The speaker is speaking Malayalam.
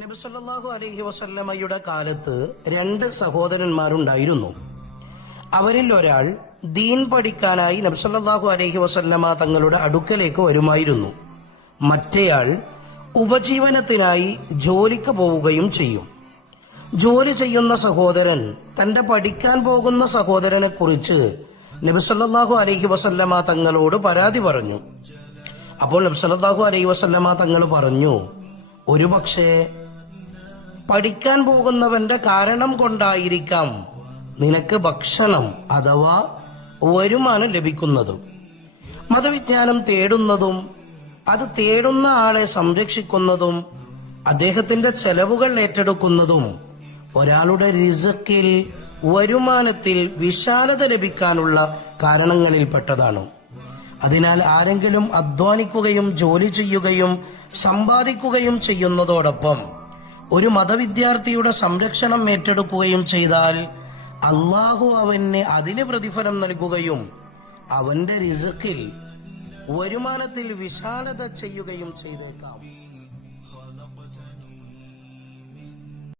നബി സല്ലല്ലാഹു അലൈഹി വസല്ലമയുടെ കാലത്ത് രണ്ട് സഹോദരന്മാരുണ്ടായിരുന്നു. അവരിൽ ഒരാൾ ദീൻ പഠിക്കാനായി നബി സല്ലല്ലാഹു അലൈഹി വസല്ലമ തങ്ങളുടെ അടുക്കലേക്ക് വരുമായിരുന്നു. മറ്റേയാൾ ഉപജീവനത്തിനായി ജോലിക്ക് പോവുകയും ചെയ്യും. ജോലി ചെയ്യുന്ന സഹോദരൻ തന്റെ പഠിക്കാൻ പോകുന്ന സഹോദരനെ കുറിച്ച് നബി സല്ലല്ലാഹു അലൈഹി വസല്ലമ തങ്ങളോട് പരാതി പറഞ്ഞു. അപ്പോൾ നബി സല്ലല്ലാഹു അലൈഹി വസല്ലമ തങ്ങൾ പറഞ്ഞു, ഒരുപക്ഷെ പഠിക്കാൻ പോകുന്നവന്റെ കാരണം കൊണ്ടായിരിക്കാം നിനക്ക് ഭക്ഷണം അഥവാ വരുമാനം ലഭിക്കുന്നത്. മതവിജ്ഞാനം തേടുന്നതും അത് തേടുന്ന ആളെ സംരക്ഷിക്കുന്നതും അദ്ദേഹത്തിന്റെ ചെലവുകൾ ഏറ്റെടുക്കുന്നതും ഒരാളുടെ റിസ്ക്കിൽ വരുമാനത്തിൽ വിശാലത ലഭിക്കാനുള്ള കാരണങ്ങളിൽപ്പെട്ടതാണ്. അതിനാൽ ആരെങ്കിലും അധ്വാനിക്കുകയും ജോലി ചെയ്യുകയും സമ്പാദിക്കുകയും ചെയ്യുന്നതോടൊപ്പം ഒരു മതവിദ്യാർത്ഥിയുടെ സംരക്ഷണം ഏറ്റെടുക്കുകയും ചെയ്താൽ അള്ളാഹു അവന് അതിന് പ്രതിഫലം നൽകുകയും അവന്റെ റിസ്ക്കിൽ വരുമാനത്തിൽ വിശാലത ചെയ്യുകയും ചെയ്തേക്കാം.